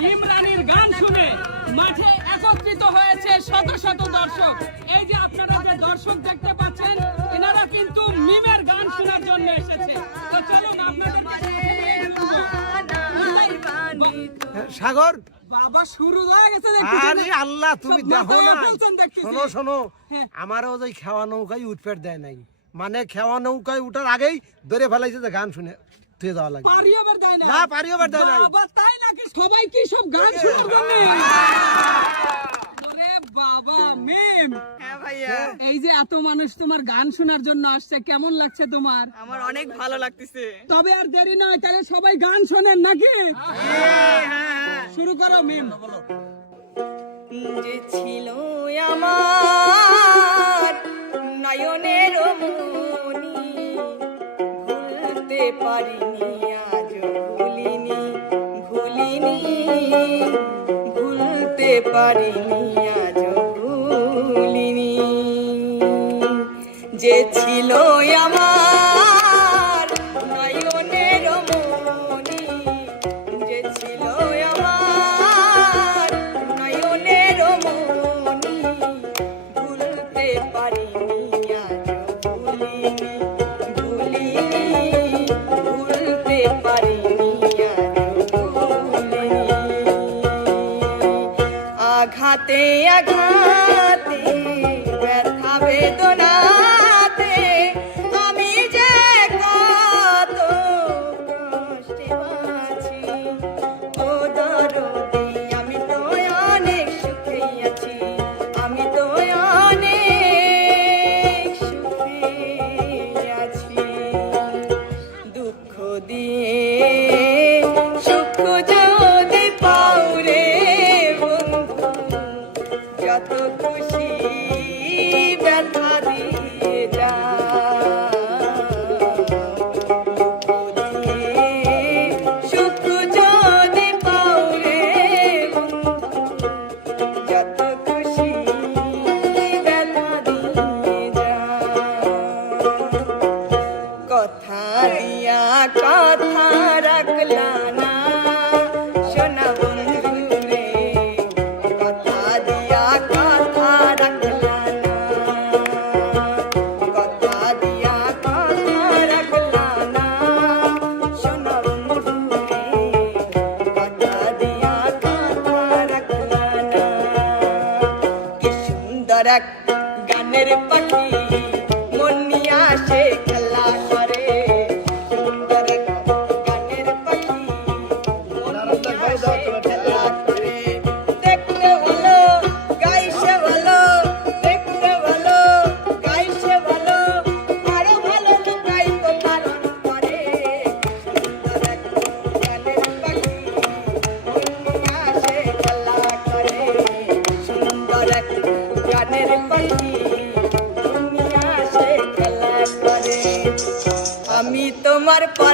মিম রানীর গান শুনে মাঠে একত্রিত হয়েছে শত শত দর্শক। এই যে আপনারা যে দর্শক দেখতে পাচ্ছেন এনারা কিন্তু মিমের গান শোনার জন্য এসেছে। তো চলুন সাগর। বাবা শুরু হয়ে গেছে আরে আল্লাহ তুমি সব দেখো না। শোনো শোনো। হ্যাঁ। আমারও ওই খেওয়া নৌকায় উঠপেট দেয় নাই। মানে খেওয়া নৌকায় উঠার আগেই ধরে ফেলাইছে যে গান শুনে। থুয়ে যাওয়া লাগে পারি আবার দেয় না। না, পারি আবার দেয়। বাবা তাই নাকি সবাই কি সব গান শোনার জন্য ওরে বাবা মিম হ্যাঁ এই যে এত মানুষ তোমার গান শোনার জন্য আসছে কেমন লাগছে তোমার? আমার অনেক ভালো লাগতেছে। তবে আর দেরি নয় তাহলে সবাই গান শোনেন নাকি? শুরু করো মিম যে ছিল আমার নয়নের মনি ভুলতে পারিনি আজ ভুলিনি ভুলিনি ভুলতে পারিনি আজ ভুলিনি। যে ছিল আমার আঘাতে ব্যথা বেদনাতে এক গানের পাখি মনিয়া নিয়ে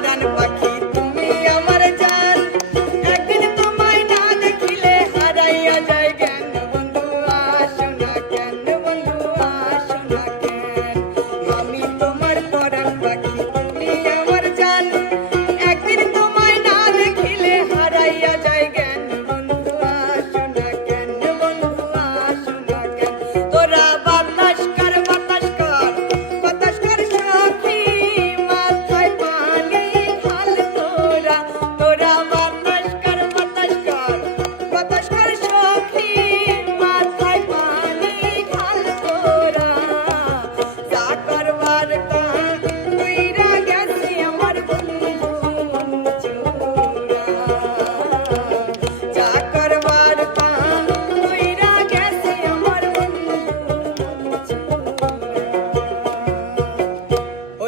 পরাণ পাখি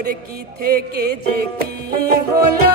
তোর কি থেকে যে কি হলো?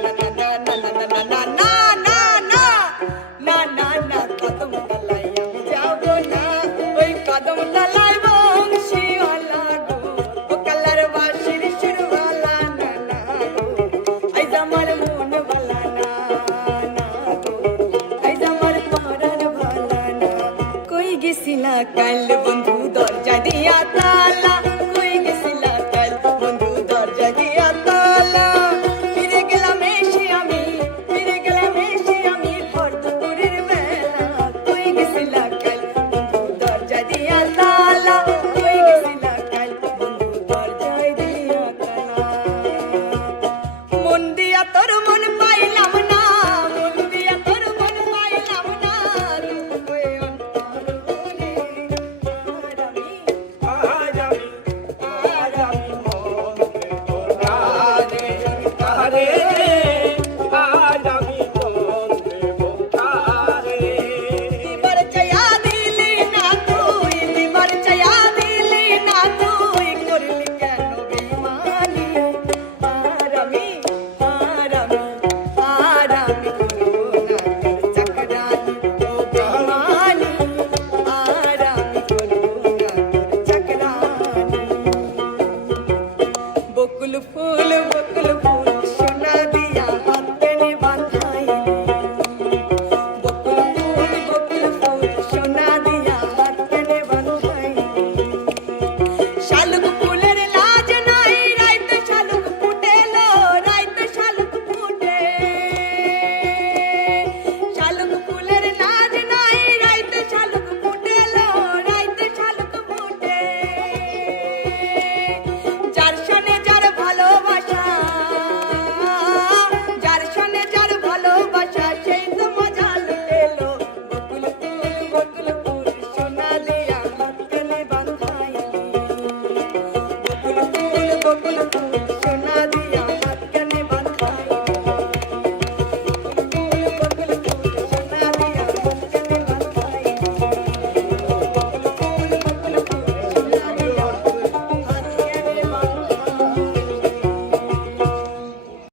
কাল বন্ধু দরজা দিয়া তালা। Bilongo, bilongo.